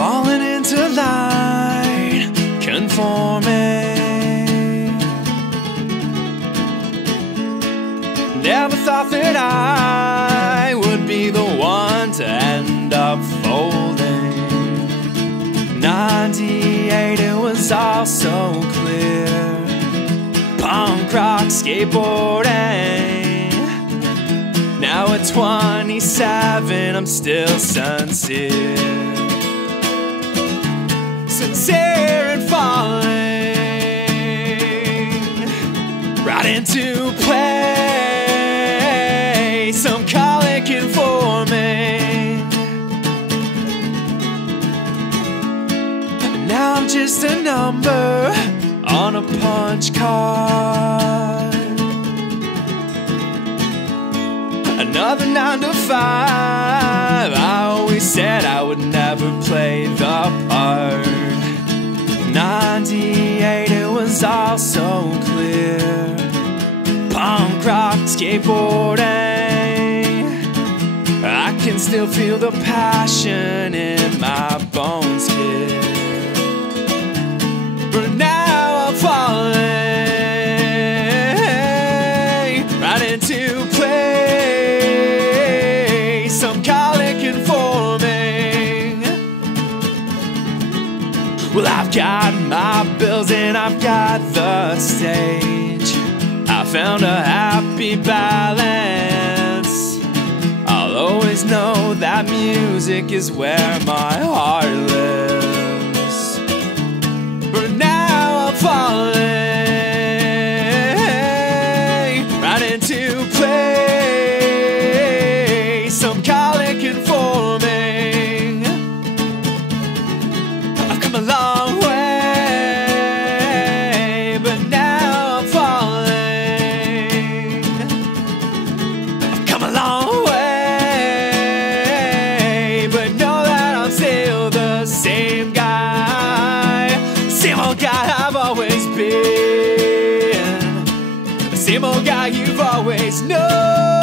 falling into line, conforming. Never thought that I would be the one to end up folding. 98, it was all so clear. Punk rock, skateboarding. Now at 27, I'm still sincere. Sincere and falling right into play. Some call it conforming. Now I'm just a number on a punch card. Another 9 to 5. I always said I would never play the part. 98, it was all so clear. Punk rock, skateboarding. I can still feel the passion in my bones here. But now I'm falling right into play. Some call it conforming. Well, I've got my bills and I've got the stage. I found a happy balance. I'll always know that music is where my heart lives. But now I'm falling right into play. Some call it conforming. I've come a long way, but now I'm falling. I've come a long way, but know that I'm still the same guy. Same old guy I've always been. The same old guy you've always known.